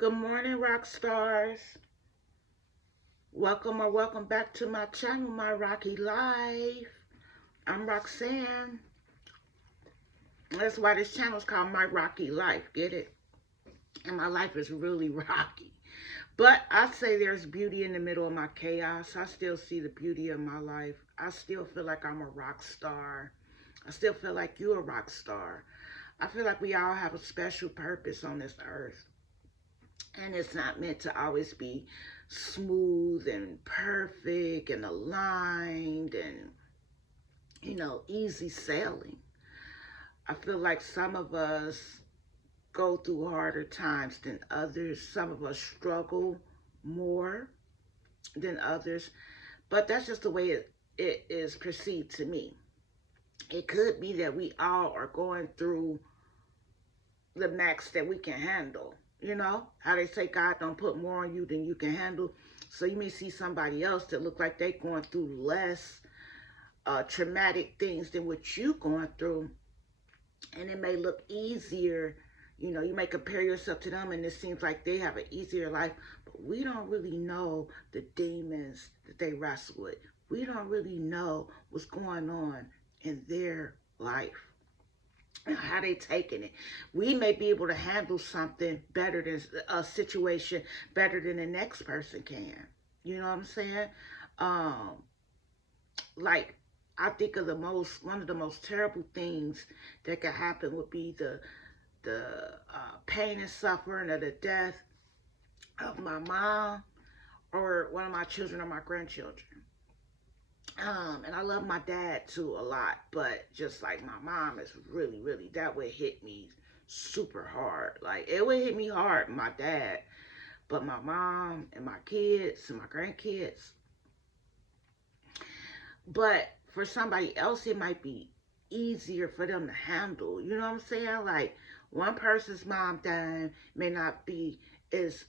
Good morning, rock stars. Welcome back to my channel, My Rocky Life. I'm Roxanne. That's why this channel is called My Rocky Life. Get it? And my life is really rocky. But I say there's beauty in the middle of my chaos. I still see the beauty of my life. I still feel like I'm a rock star. I still feel like you're a rock star. I feel like we all have a special purpose on this earth. And it's not meant to always be smooth and perfect and aligned and, easy sailing. I feel like some of us go through harder times than others. Some of us struggle more than others. But that's just the way it is perceived to me. It could be that we all are going through the max that we can handle. You know how they say God don't put more on you than you can handle. So you may see somebody else that look like they going through less traumatic things than what you going through, and it may look easier. You may compare yourself to them and it seems like they have an easier life, but we don't really know the demons that they wrestle with. We don't really know what's going on in their life, how they taking it. We may be able to handle something better than a situation better than the next person can. You know what I'm saying? Um, like I think of one of the most terrible things that could happen would be the pain and suffering of the death of my mom or one of my children or my grandchildren. And I love my dad too a lot, but just like my mom is really, that would hit me super hard. Like it would hit me hard, my dad, but my mom and my kids and my grandkids. But for somebody else, it might be easier for them to handle. You know what I'm saying? Like one person's mom dying may not be as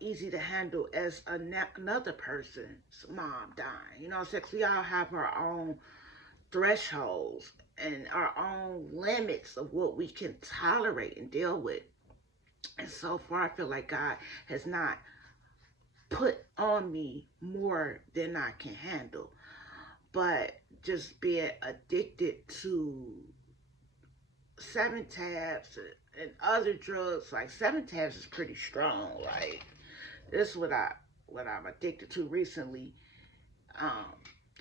easy to handle as another person's mom dying. You know what I'm saying? 'Cause we all have our own thresholds and our own limits of what we can tolerate and deal with. And so far, I feel like God has not put on me more than I can handle. But just being addicted to seven tabs and other drugs, like seven tabs is pretty strong. Like this is what I'm addicted to recently. Um,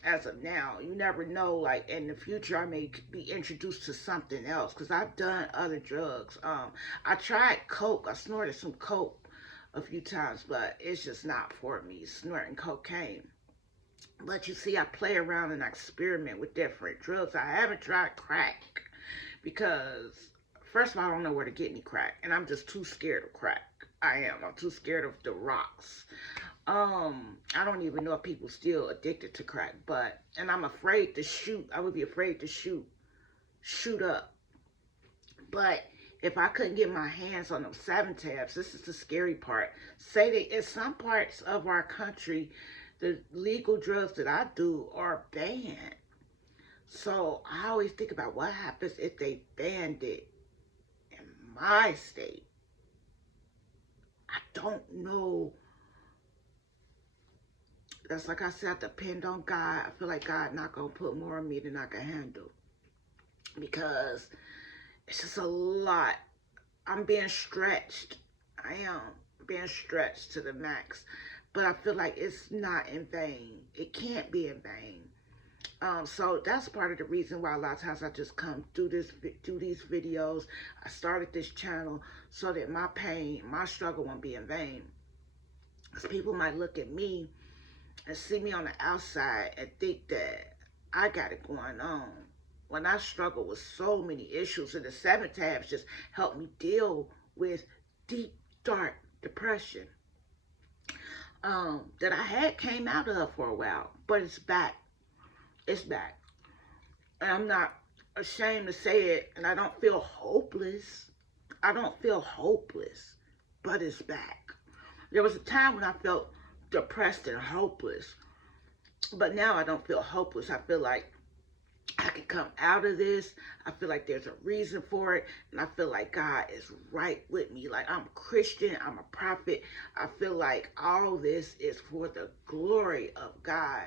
as of now, you never know. Like in the future, I may be introduced to something else because I've done other drugs. I tried coke. I snorted some coke a few times, but it's just not for me. Snorting cocaine. But you see, I play around and I experiment with different drugs. I haven't tried crack because, first of all, I don't know where to get any crack, and I'm just too scared of crack. I am. I'm too scared of the rocks. I don't even know if people still addicted to crack, and I'm afraid to shoot. I would be afraid to shoot up. But if I couldn't get my hands on them seven tabs, this is the scary part. Say that in some parts of our country, the legal drugs that I do are banned. So I always think about what happens if they banned it in my state. I don't know. That's like I said, I depend on God. I feel like God not going to put more on me than I can handle. Because it's just a lot. I'm being stretched. I am being stretched to the max. But I feel like it's not in vain. It can't be in vain. So that's part of the reason why a lot of times I just come do these videos. I started this channel so that my pain, my struggle won't be in vain. Because people might look at me and see me on the outside and think that I got it going on. When I struggle with so many issues, and the seven tabs just helped me deal with deep, dark depression that I had came out of for a while, but it's back. It's back. And I'm not ashamed to say it, and I don't feel hopeless. I don't feel hopeless, but it's back. There was a time when I felt depressed and hopeless, but now I don't feel hopeless. I feel like I can come out of this. I feel like there's a reason for it. And I feel like God is right with me. Like I'm Christian. I'm a prophet. I feel like all this is for the glory of God.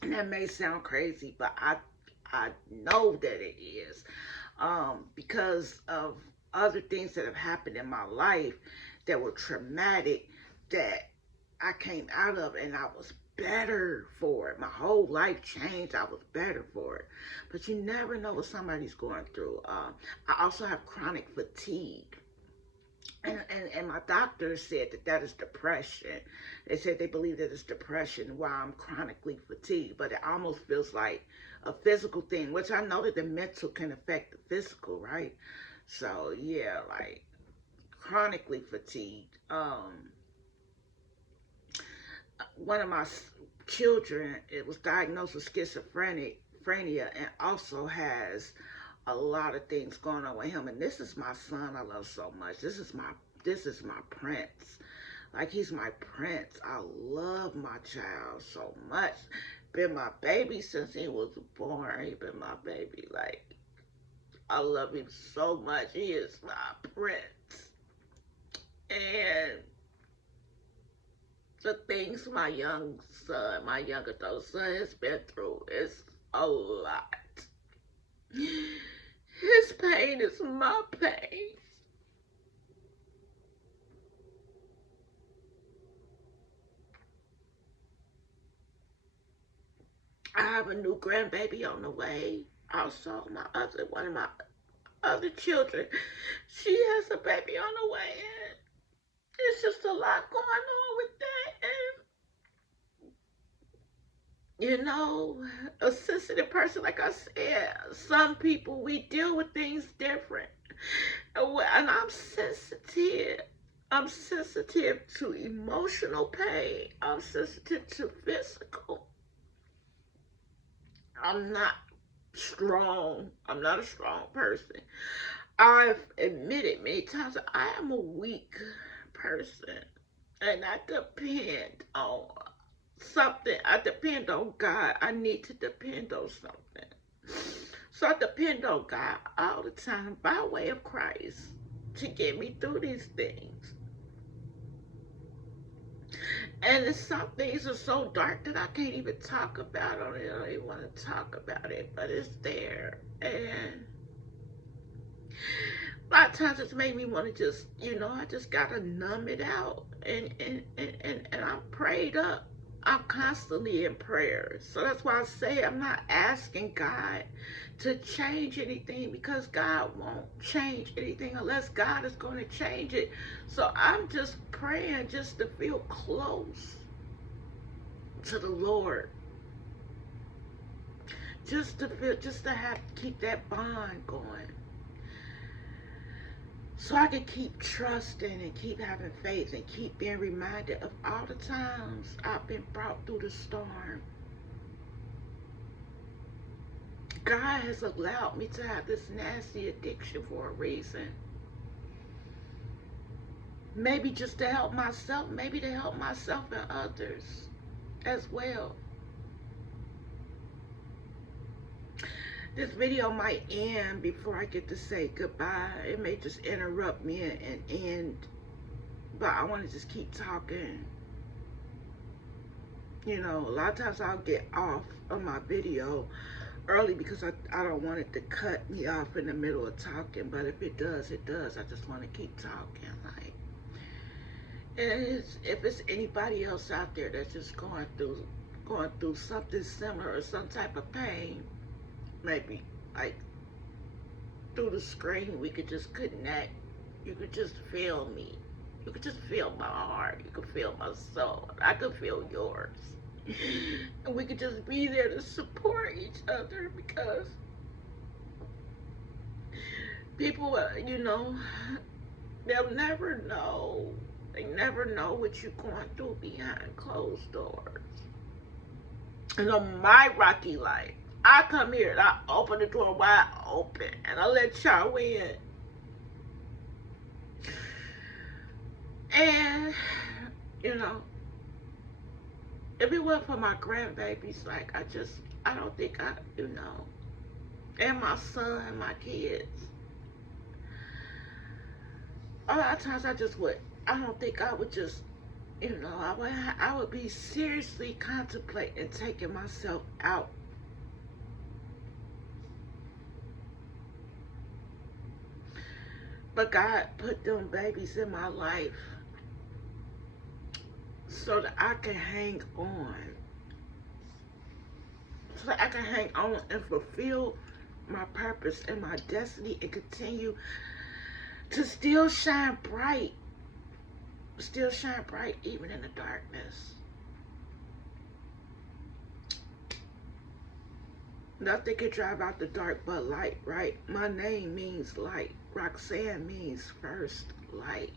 And that may sound crazy, but I know that it is. Because of other things that have happened in my life that were traumatic that I came out of, and I was better for it. My whole life changed. I was better for it. But you never know what somebody's going through. I also have chronic fatigue. And my doctor said that is depression. They said they believe that it's depression while I'm chronically fatigued. But it almost feels like a physical thing, which I know that the mental can affect the physical, right? So, yeah, like chronically fatigued. One of my children, it was diagnosed with schizophrenia and also has a lot of things going on with him. And this is my son I love so much. This is my prince. Like, he's my prince. I love my child so much. Been my baby since he was born. He been my baby. Like, I love him so much. He is my prince. And the things my young adult son has been through is a lot. His pain is my pain. I have a new grandbaby on the way. Also, one of my other children, she has a baby on the way, and it's just a lot going on with that. And you know, a sensitive person, like I said, some people, we deal with things different, and I'm sensitive. I'm sensitive to emotional pain. I'm sensitive to physical. I'm not strong. I'm not a strong person. I've admitted many times that I am a weak person. And I depend on something. I depend on God. I need to depend on something. So I depend on God all the time by way of Christ to get me through these things. And some things are so dark that I can't even talk about it. I don't even want to talk about it, but it's there. And a lot of times it's made me want to just, I just gotta numb it out. And I'm prayed up. I'm constantly in prayer. So that's why I say I'm not asking God to change anything, because God won't change anything unless God is going to change it. So I'm just praying just to feel close to the Lord. Just to keep that bond going. So I can keep trusting and keep having faith and keep being reminded of all the times I've been brought through the storm. God has allowed me to have this nasty addiction for a reason. Maybe just to help myself, maybe to help myself and others as well. This video might end before I get to say goodbye. It may just interrupt me and end, but I want to just keep talking. A lot of times I'll get off of my video early because I don't want it to cut me off in the middle of talking. But if it does, it does. I just want to keep talking. And if it's anybody else out there that's just going through something similar or some type of pain, maybe like through the screen we could just connect. You could just feel me. You could just feel my heart. You could feel my soul. I could feel yours. And we could just be there to support each other, because people, they'll never know. They never know what you're going through behind closed doors. And on my rocky life, I come here and I open the door wide open and I let y'all in. And, if it weren't for my grandbabies, like, I don't think and my son and my kids. A lot of times I don't think I would just, I would be seriously contemplating taking myself out. But God put them babies in my life so that I can hang on. So that I can hang on and fulfill my purpose and my destiny and continue to still shine bright. Still shine bright even in the darkness. Nothing can drive out the dark but light, right? My name means light. Roxanne means first light.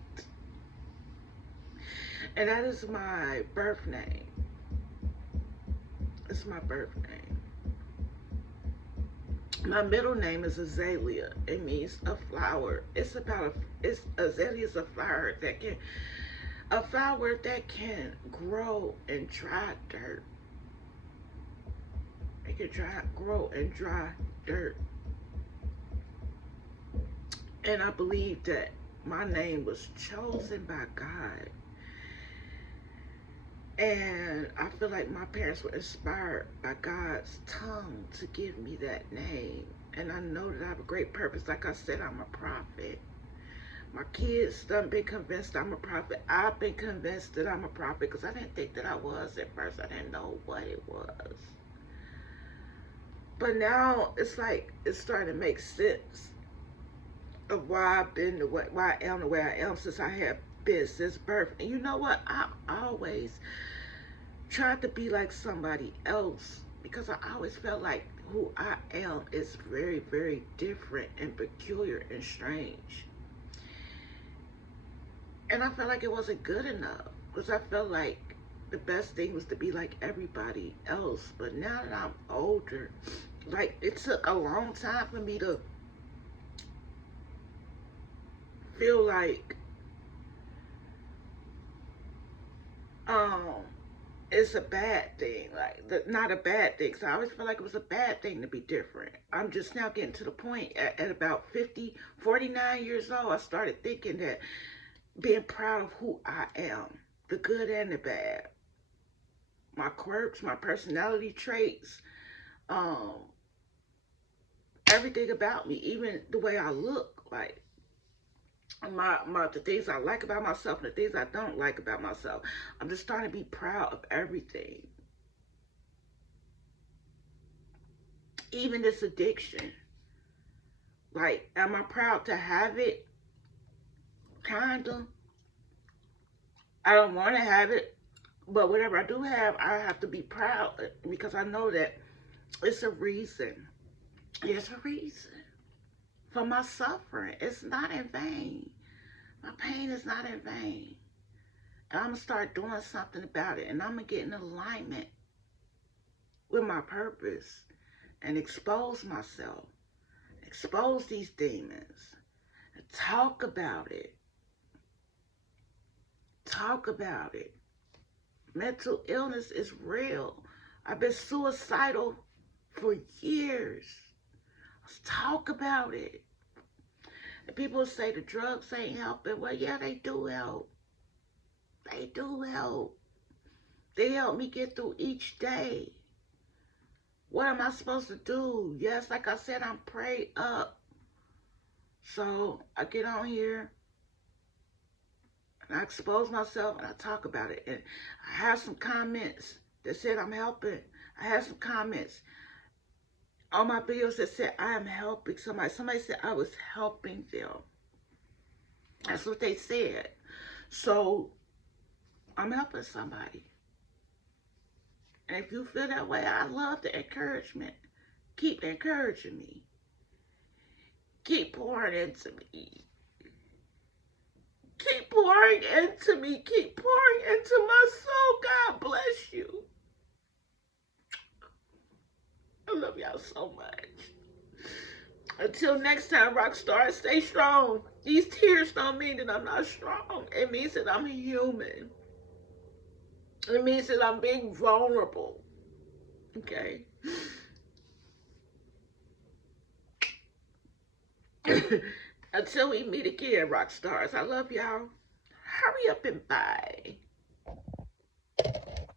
And that is my birth name. It's my birth name. My middle name is Azalea. It means a flower. Azalea is a flower that can grow in dry dirt. It can grow in dry dirt. And I believe that my name was chosen by God. And I feel like my parents were inspired by God's tongue to give me that name. And I know that I have a great purpose. Like I said, I'm a prophet. My kids done been convinced I'm a prophet. I've been convinced that I'm a prophet because I didn't think that I was at first. I didn't know what it was. But now it's like it's starting to make sense of why I am the way I am since I have been since birth. And you know what? I always tried to be like somebody else because I always felt like who I am is very, very different and peculiar and strange. And I felt like it wasn't good enough because I felt like the best thing was to be like everybody else. But now that I'm older, like it took a long time for me to feel like it's a bad thing, like not a bad thing. So I always felt like it was a bad thing to be different. I'm just now getting to the point at about 49 years old, I started thinking that being proud of who I am, the good and the bad, my quirks, my personality traits, everything about me, even the way I look, like the things I like about myself and the things I don't like about myself. I'm just starting to be proud of everything. Even this addiction. Like, am I proud to have it? Kinda. I don't want to have it, but whatever I do have, I have to be proud because I know that it's a reason. There's a reason for my suffering. It's not in vain. My pain is not in vain. And I'm going to start doing something about it. And I'm going to get in alignment with my purpose and expose myself. Expose these demons. And talk about it. Talk about it. Mental illness is real. I've been suicidal for years. Let's talk about it. And people say the drugs ain't helping. Well, yeah, they do help. They do help. They help me get through each day. What am I supposed to do? Yes, like I said, I'm prayed up. So I get on here and I expose myself and I talk about it. And I have some comments that said I'm helping. I have some comments on my videos that said I am helping somebody. Somebody said I was helping them. That's what they said. So I'm helping somebody. And if you feel that way, I love the encouragement. Keep encouraging me. Keep pouring into me. Keep pouring into me. Keep pouring into my soul. God bless you. I love y'all so much. Until next time, rock stars, stay strong. These tears don't mean that I'm not strong. It means that I'm human. It means that I'm being vulnerable. Okay? Until we meet again, rock stars. I love y'all. Hurry up and bye.